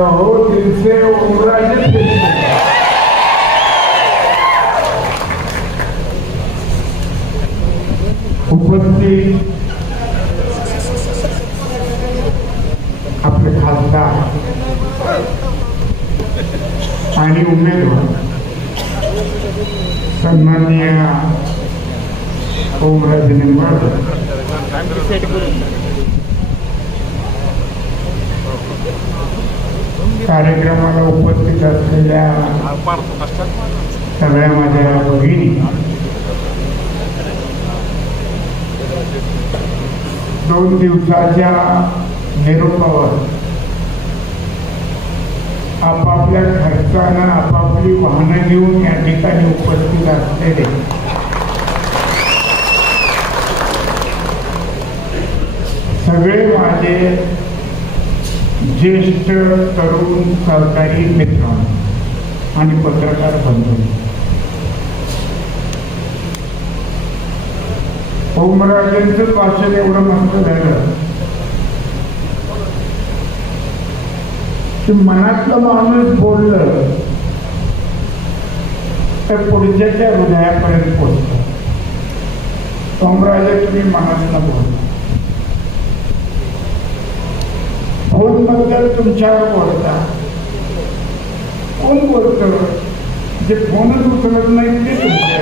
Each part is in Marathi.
रहो दिल से ओमराजे उपस्थित आपले खासदार आणि उमेदवार सन्माननीय ओमराजे निंबाळकर, कार्यक्रमाला उपस्थित असलेल्या सगळ्या माझ्या भगिनी, दोन दिवसाच्या निरोपावर आपापल्या खर्चानं आपापली वाहनं घेऊन या ठिकाणी उपस्थित असलेले सगळे माझे ज्येष्ठ तरुण सहकारी मित्र आणि पत्रकार बंधू, ओमराजेंचं भाषण एवढं मस्त झालं की मनातलं माणूस बोललं तर पुढच्याच्या हृदयापर्यंत पोहोचतं. ओमराजे तुम्ही मनातलं बोलला, फोन बद्दल तुमच्यावर बोलता. कोण बोलतं? जे फोनच उचलत नाही ते तुमच्या,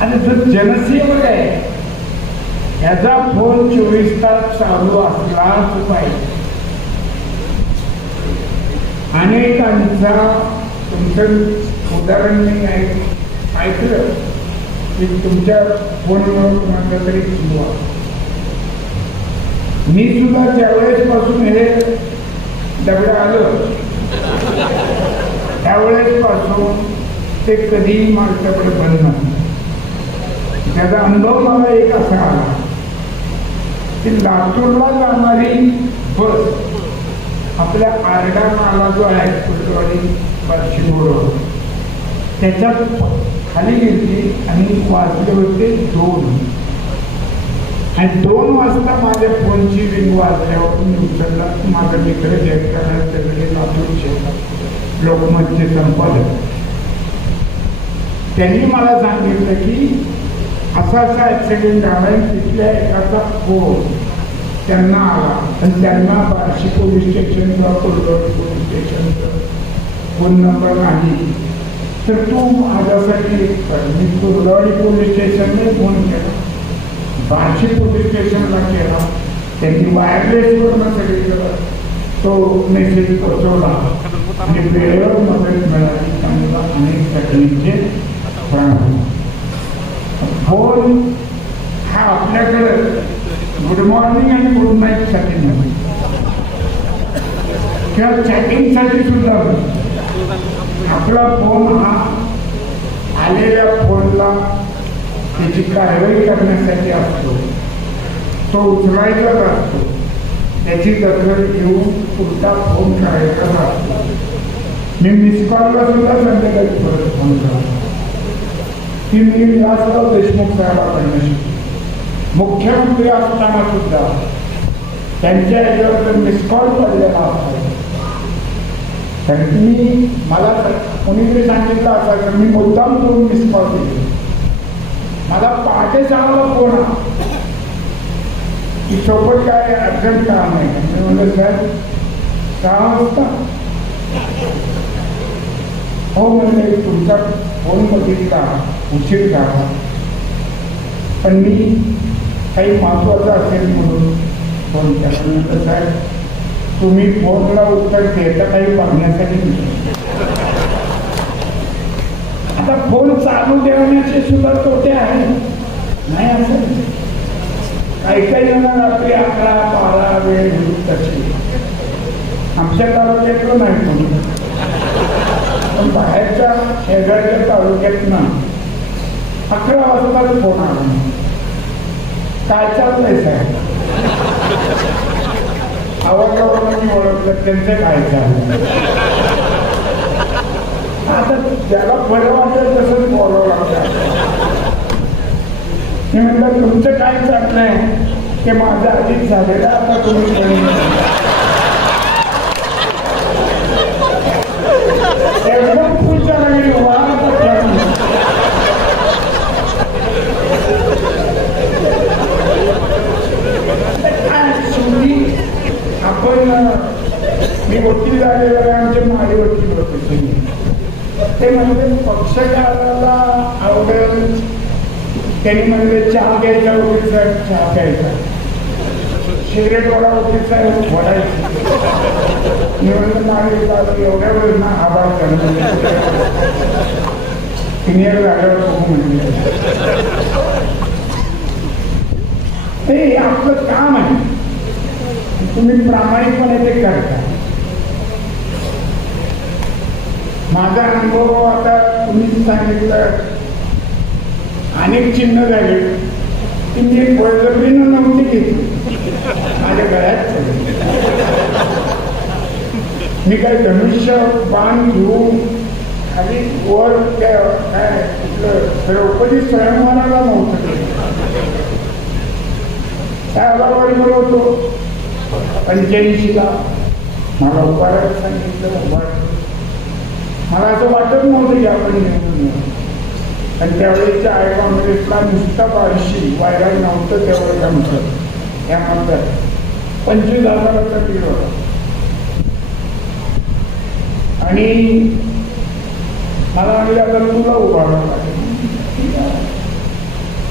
आणि जो जनसेवक आहे याचा फोन 24 तास चालू असलाच पाहिजे. अनेकांचा तुमचं उदाहरण मी ऐकलं की तुमच्या फोनवर कुणाचा तरी सुरू. मी सुद्धा ज्यावेळेस पासून हे दगड आलं त्यावेळेस पासून ते कधीही माझ्याकडे बंद नाही. त्याचा अनुभव मला एक असा आला की लातूरला जाणारी बस आपल्या आरडा नाला जो आहे कुलवाडी बार्शी रोड त्याच्यात खाली गेली आणि वाजले होते 2 आणि 2 वाजता माझ्या फोनची रिंग वाजल्यावर मी उचलला. माझा मित्र जयप्रकाश लातूरचे लोकमतचे संपादक, त्यांनी मला सांगितलं की असा ऍक्सिडेंट झाला. तिथल्या एकाचा फोन त्यांना आला आणि त्यांना बार्शी पोलीस स्टेशनचा कुलवाडी पोलीस स्टेशनचा फोन नंबर नाही, तर तू माझ्यासाठी मी कुलवाडी पोलीस स्टेशनने फोन केला, बार्शी पोलीस स्टेशनला केला. त्यांनी वायरलेसवरनं सगळीकडं तो मेसेज पोचवला आणि वेळेवर मदत मिळाली. त्यामुळे अनेक घटनेचे प्राण. फोन हा आपल्याकडे गुड मॉर्निंग आणि गुड नाईट साठी नाही किंवा चॅटिंगसाठी सुद्धा नाही. आपला फोन हा आलेल्या फोनला त्याची कारवाई करण्यासाठी असतो, तो उचलायचाच असतो, त्याची दखल घेऊन पुढचा फोन करायचा असतो. मी मिस कॉलला सुद्धा संध्याकाळी परत फोन करतो. ती मी विलासराव देशमुख साहेबांकडून मुख्यमंत्री असताना सुद्धा त्यांच्या याच्यावर मिस कॉल पडलेला असतो. कारण तुम्ही मला कोणीतरी सांगितलं असायचं मी मुद्दाम करून मिस कॉल दिली. मला पहाटे 6ला फोन आला की सोबत काय अर्जंट काम आहे. मी म्हणलं साहेब 6 वाजता? हो म्हणजे तुमचा फोन बघितला उशीर झाला, पण मी काही महत्वाचं असेल म्हणून फोन केला. साहेब तुम्ही फोनला उत्तर देता काही बघण्यासाठी. आता फोन चालू ठेवण्याचे सुद्धा तोटे आहेत नाही असं. काही काही जण रात्री 11, 12 वेळ तशी आमच्या तालुक्यातलं नाही कोणी, पण बाहेरच्या शेजारच्या तालुक्यात ना 11 वाजता फोन आला. काय चाललंय साहेब? आवाजावर मी ओळखलं त्यांचं काय चाललंय. आता ज्याला बरं वाटेल तसंच बोलावं लागतं. मी म्हटलं तुमचं काय चाललंय? ते माझं आधीच झालेलं आता तुम्ही एकदम पुढच्या लागली वाहत आपण मी वकील झालेलं आमचे माडी वकील होते ते म्हणजे पक्षकाराला आवडेल त्यांनी म्हणजे चहा घ्यायचा वकील साहेब चहा प्यायचा सिगरेट वाला वकील साहेब वडायचे निवडणूक माडी एवढ्या वेळ ना आभार करणं सिनियर झाल्यावर बघू म्हणजे हे आपलं काम आहे तुम्ही प्रामाणिकपणे ते करता माझा अनुभव आता तुम्ही सांगितलं अनेक चिन्ह झाले की मी बळजबरीनं नव्हती घेतली माझ्या गळ्यात मी काय धनुष्य बाण घेऊन खाली वर काय द्रौपदी स्वयंवराला नव्हतं त्यावर होतो 85ला मला उभारायला सांगितलं उभार मला असं वाटत नव्हतं की आपण निवडून आणि त्यावेळेच्या आय काँग्रेसला नुसता 82 व्हायला नव्हतं तेवढं जमतं त्या म्हणतात 25,000चा लीड होता आणि मला म्हणजे आता तुला उभारावं लागेल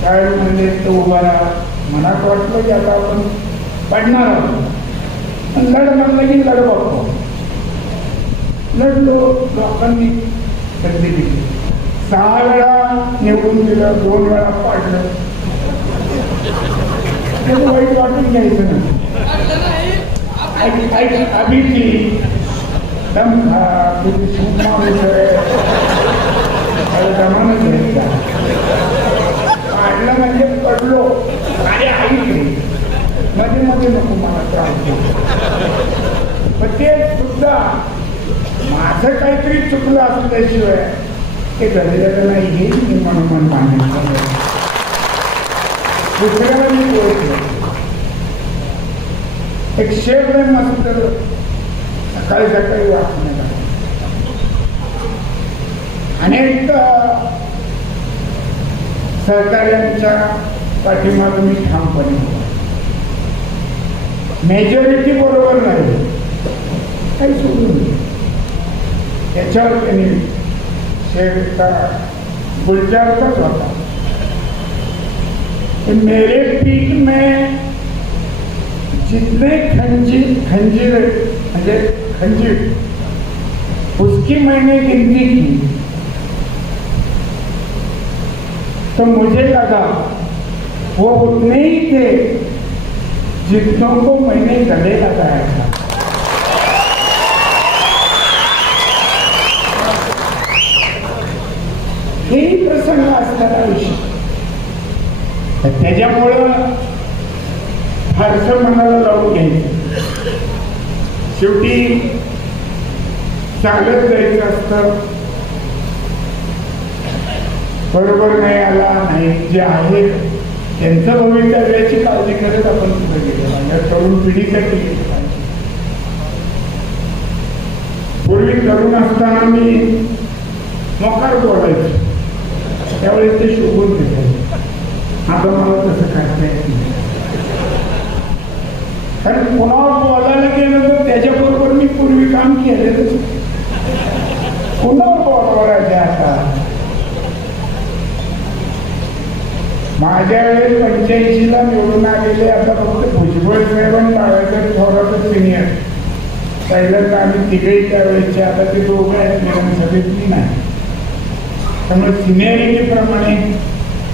काय म्हणजे तो उभारा मनात वाटलं की आता आपण पडणार आहोत लढ म्हणलं की लढ बघतो लढलो लोकांनी संधी दिली 6 वेळा निवडून दिलं 2 वेळा पाडलं वाईट वाटून घ्यायचं ना अभिजी दम खा तुझी सूट माणूस आहे जमानच घ्यायचा पाडलं म्हणजे पडलो अरे ऐकले मध्ये मध्ये नको मला त्रास पण ते सुद्धा माझं काहीतरी चुकलं असल्याशिवाय ते झालेलं नाही हे मी म्हणून सांगितलं दुसऱ्याला मी ओळखलं एक शेफ मस्त सकाळी सकाळी वाचण्यात अनेक सहकार्यांच्या पाठीमागे मी ठामपणे मेजॉरिटी बरोबर नाही काही सोडून त्याच्यावर त्यांनी शेरचा गुलजारचाच होता कि मेरे पीठ में जितने खंजीर म्हणजे खंजीर उसकी मैंने गिनती की तो मुझे लगा वो उतने ही थे जितनों को मैंने गले लगाया था हेही प्रसंग असणारा विषय त्याच्यामुळं फारसं मनाला लावून घ्यायचं शेवटी चालत जायचं असतं बरोबर नाही आला नाही जे आहे त्यांचं भवितव्याची काळजी करत आपण पुढे गेलो म्हणजे तरुण पिढीसाठी पूर्वी तरुण असताना मी मोकार बोलायचो त्यावेळेस ते शोभून देतात आता मला तसं करता येत नाही कारण कोणावर बोलायला गेलं तर त्याच्याबरोबर मी पूर्वी काम केलेलंच कोणावर बोलावं आता माझ्या वेळेस 85ला निवडून आलेले आता फक्त भुजबळ साहेब आणि बाळासाहेब थोरात सिनियर पहिल्यांदा आम्ही तिघेही त्यावेळेसचे आता ते दोघं आहेत विधानसभेतली नाही त्यामुळे सिनियरिटीप्रमाणे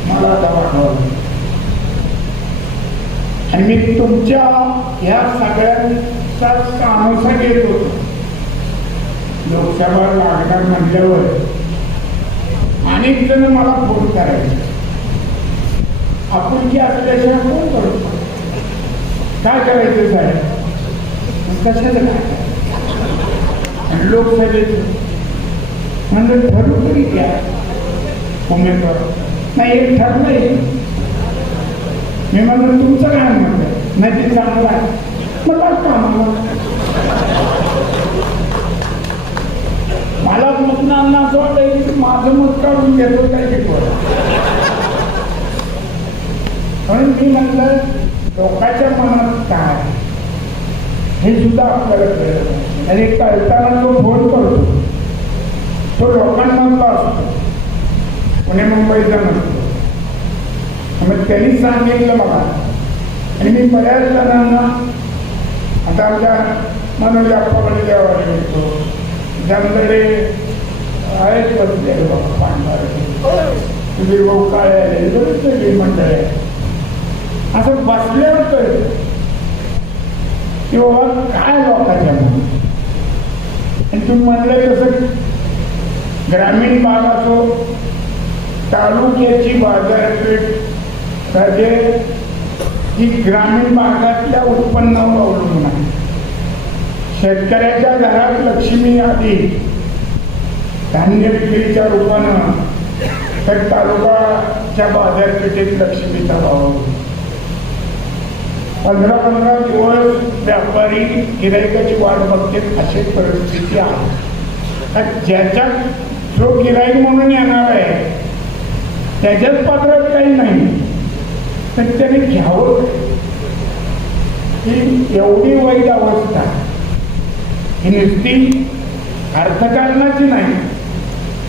मला आता वाटावं आणि मी तुमच्या ह्या सगळ्यांचा अनुभव घेत होतो लोकसभा लागणार म्हटल्यावर अनेक जण मला फोन करायचे आपुलकी असल्याशिवाय कोण करतो काय करायचं साहेब कशाचं काय आणि लोकसभेत म्हणजे ठरू तरी घ्या उमेदवार नाही एक ठरलंय मी म्हणलं तुमचं काय म्हणलं? नाही ते चांगलं आहे. मला कामाला मला मतदान असं वाटतं की माझं मत काढून घेतो काय शिकवलं. म्हणून मी म्हटलं लोकांच्या मनात काय हे सुद्धा आपल्याला कळलं. आणि कळताना जो फोन करतो तो लोकांमधला असतो, पुणे मुंबईचा नसतो. मग त्यांनी सांगितलं मला आणि मी बऱ्याच जणांना आता आमच्या मनोज आप्पाकडे द्यावा येतो, ज्यांकडे आहेत बसले पांढरे भाऊ काळे आले बरेच वेगळी मंडळ आहे. असं बसल्यावर कळतं की बाबा काय लोकांच्या म्हणून. आणि तुम्ही म्हणलं तसं ग्रामीण भाग असो, तालुक्याची बाजारपेठ म्हणजे ही ग्रामीण भागातल्या उत्पन्नावर अवलंबून आहे. शेतकऱ्याच्या घरात लक्ष्मी आली धान्य विक्रीच्या रूपानं, तर तालुकाच्या बाजारपेठेत लक्ष्मीचा भाव. 15-15 दिवस व्यापारी गिराईकाची वाट बघते अशी परिस्थिती आहे. ज्याच्यात जो गिराईक म्हणून येणार आहे त्याच्याच पात्रात काही नाही तर त्याने घ्यावं. ही एवढी वाईट अवस्था ही नुसती अर्थकारणाची नाही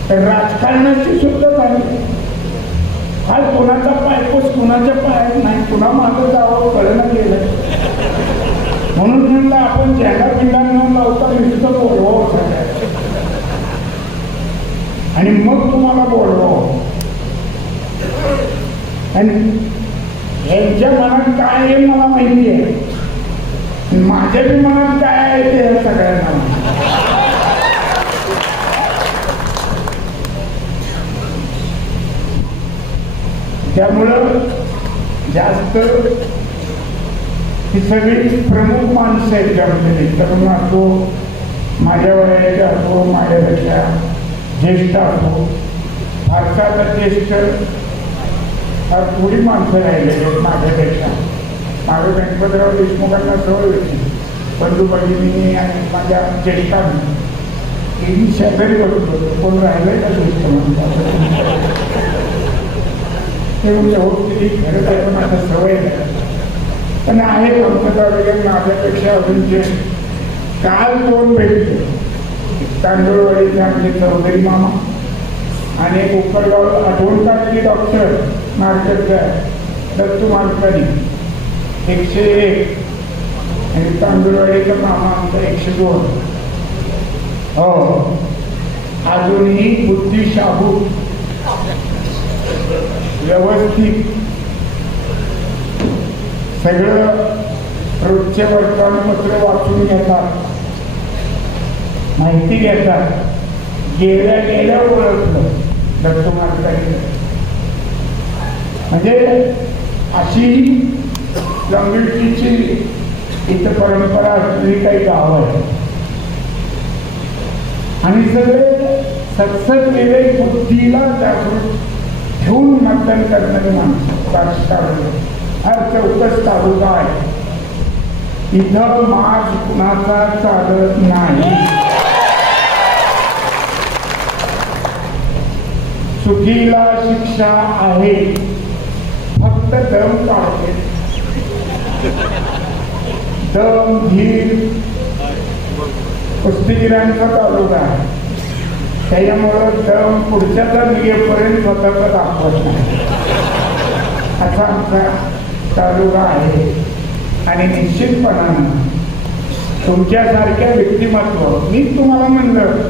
तर राजकारणाची सुद्धा झाली. हा कोणाचा पायपोस कुणाच्या पायात नाही, कुणा मागं जावं कळणं गेलं. म्हणून म्हणलं आपण ज्याला पिंडा न लावता नुसतं बोलवावं सगळ्या आणि मग तुम्हाला बोलवावं. आणि यांच्या मनात काय आहे मला माहिती आहे, माझ्या बी मनात काय आहे ते सगळ्यांना. त्यामुळं जास्त ही सगळी प्रमुख माणसं आहेत त्यामध्ये, तरुण असो, माझ्या वयाचे असो, माझ्यापेक्षा ज्येष्ठ असो. फारसा तर ज्येष्ठ थोडी माणसं राहिलेली माझ्यापेक्षा. माझं गणपतराव देशमुखांना सवय होती, बंधू भगिनी आणि माझ्या ज्येष्ठांनी ही शेजारी बसत होतो, कोण राहिलंय का ज्येष्ठ म्हणतात ते म्हणजे होत तरी खरं तर पण आता सवय नाही. पण आहे गणपतराव वगैरे माझ्यापेक्षा अजून ज्येष्ठ. काल दोन भेटले, तांदूळवाडीचे आमचे चौधरी मामा आणि उकळगाव आठवण काढली डॉक्टर मार्केटचा दत्तू मालकानी 101 आणि तांदूळवाडीचा मामा आमचा 102. हो अजूनही बुद्धी शाहू व्यवस्थित सगळं रोजचे वर्तमानपत्र वाचून घेतात, माहिती घेतात. गेल्या ओळखलं दत्तू मालकानी. म्हणजे अशी लंबिटीची इथं परंपरा असलेली काही गाव आहे आणि सगळे सत्सद विवेक बुद्धीला जागृत ठेवून मतदान करणारी माणसं राजकारण. हर चौकस तालुका आहे, इथं माज कुणाचा चालत नाही. चुकीला शिक्षा आहे, फक्त दम काढते. दम धीर कुस्तीगिरांचा तालुका आहे, त्याच्यामुळं दम पुढच्याचा निघेपर्यंत स्वतःचा दाखवत नाही असा आमचा तालुका आहे. आणि निश्चितपणानं तुमच्यासारख्या व्यक्तिमत्व, मी तुम्हाला म्हणलं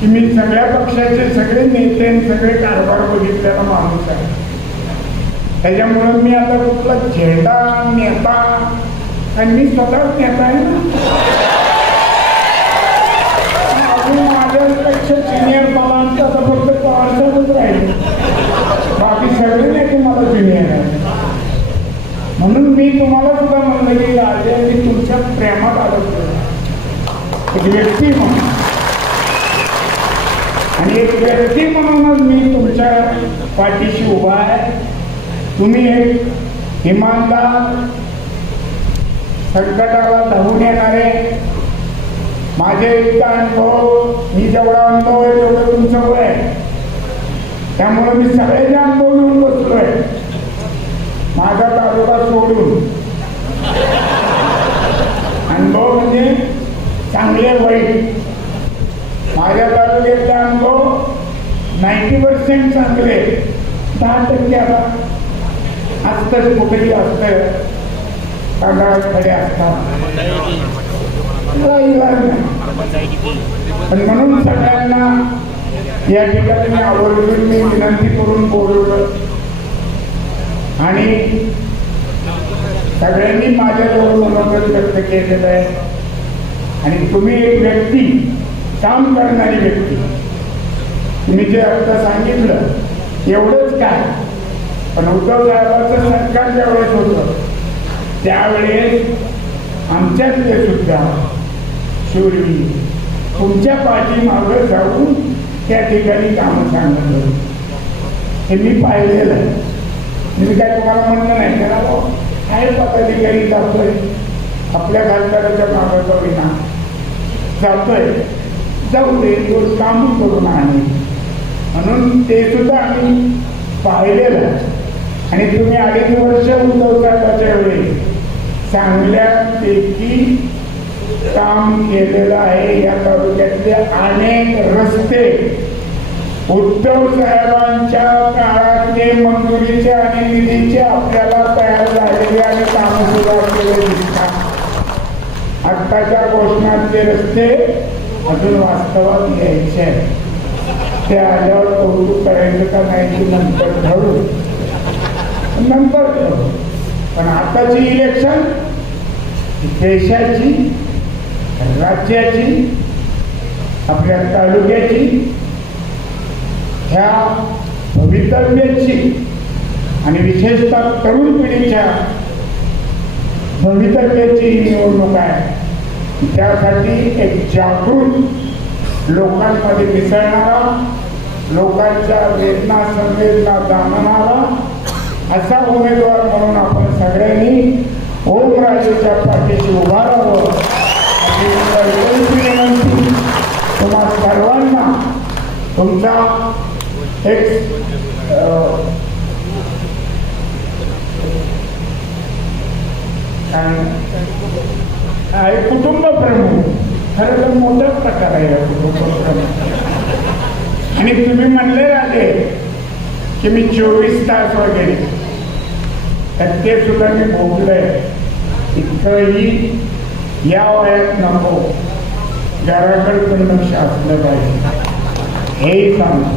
की मी सगळ्या पक्षाचे सगळे नेते आणि सगळे कारभार बघितलेला माणूस आहे. त्याच्यामुळं मी आता कुठला झेंडा नेता, आणि मी स्वतःच नेता आहे ना. अजून माझ्यापेक्षा सिनियर मला आमचं आता फक्त पवारसाहेबच राहील, बाकी सगळे नेते मला सिनियर आहे. म्हणून मी तुम्हाला सुद्धा म्हणलं की राजे मी तुमच्या प्रेमात आलो, एक व्यक्ती म्हणून आणि एक व्यक्ती म्हणूनच मी तुमच्या पाठीशी उभा आहे. तुम्ही एक इमानदार, संकटाला धावून येणारे. माझे इतका अनुभव, मी जेवढा अनुभव आहे तेवढं तुमचं वय आहे, त्यामुळे मी सगळ्याचे अनुभव घेऊन बसलोय. माझा तालुका सोडून अनुभव म्हणजे चांगले वाईट. माझ्या तालुक्यातले अनुभव 90% चांगले, 10% आता असतंच, कुठेही असतं, तांदळात खडे असतात, पण म्हणून सगळ्यांना या ठिकाणी मी आवर्जून मी विनंती करून बोलवलं आणि सगळ्यांनी माझ्याजवळ मनोगत व्यक्त केलेलं आहे. आणि तुम्ही एक व्यक्ती, काम करणारी व्यक्ती, तुम्ही जे आता सांगितलं एवढंच काय, पण उद्धव साहेबांचं सरकार ज्यावेळेस होतं त्यावेळेस आमच्यातले सुद्धा शूरवी तुमच्या पाठीमागं जाऊन त्या ठिकाणी कामं सांगत होते. हे मी पाहिलेलं आहे. मी काय तुम्हाला म्हणलं नाही त्याला आहे पदाधिकारी जातोय आपल्या खासदाराच्या मागं जाऊन जातोय, जाऊ दे, तो काम करून आणि म्हणून ते सुद्धा आम्ही पाहिलेलं आहे. आणि तुम्ही 2.5 वर्ष उद्धव साहेबाच्या वेळी चांगल्यापैकी काम केलेलं आहे. या तालुक्यातले अनेक रस्ते उद्धव साहेबांच्या काळातले मंजुरीचे आणि निधीचे आपल्याला तयार झालेले आणि कामं सुरू केले दिसतात. आत्ताच्या घोषणातले रस्ते अजून वास्तवात यायचे आहेत. ते आल्यावर कौतुक करायचं का नाही की नंतर ठरवू, पण आताची इलेक्शन देशाची, राज्याची, आपल्या तालुक्याची, ह्या भवितव्याची आणि विशेषतः तरुण पिढीच्या भवितव्याची निवडणूक आहे. त्यासाठी एक जागृत, लोकांमध्ये मिसळणारा, लोकांच्या वेदना संवेदना जाणणारा असा उमेदवार म्हणून आपण सगळ्यांनी ओमराजेच्या पाठीशी उभा राहावं अशी विनंती तुम्हा सर्वांना. तुमचा एक कुटुंब प्रमुख, खरं तर मोठा प्रकार आहे कुटुंब प्रमुख. आणि तुम्ही म्हणले राहिले की मी 24 तास वगैरे, तर ते सुद्धा मी भोगलंय. इतकंही या वयात नको, घराकडे पण लक्ष असलं पाहिजे हेही सांगतो.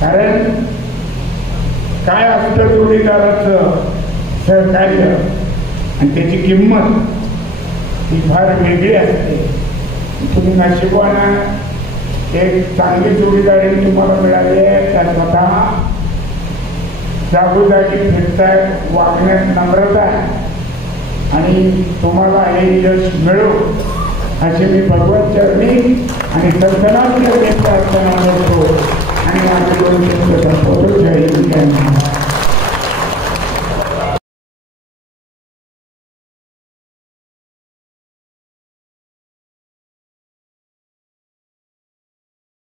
कारण काय असतं जोडीदाराचं सहकार्य आणि त्याची किंमत ही फार वेगळी असते. तुम्ही नशिबानं एक चांगली जोडीदारी तुम्हाला मिळाली आहे. त्या स्वतः जागोजागी फिरतायत, वागण्यात नम्रता आहे आणि तुम्हाला हे यश मिळो असे मी भगवत चरणी आणि संतनात प्रार्थना करतो आणि आम्ही 2 शब्द संपवतो. जय हिंद.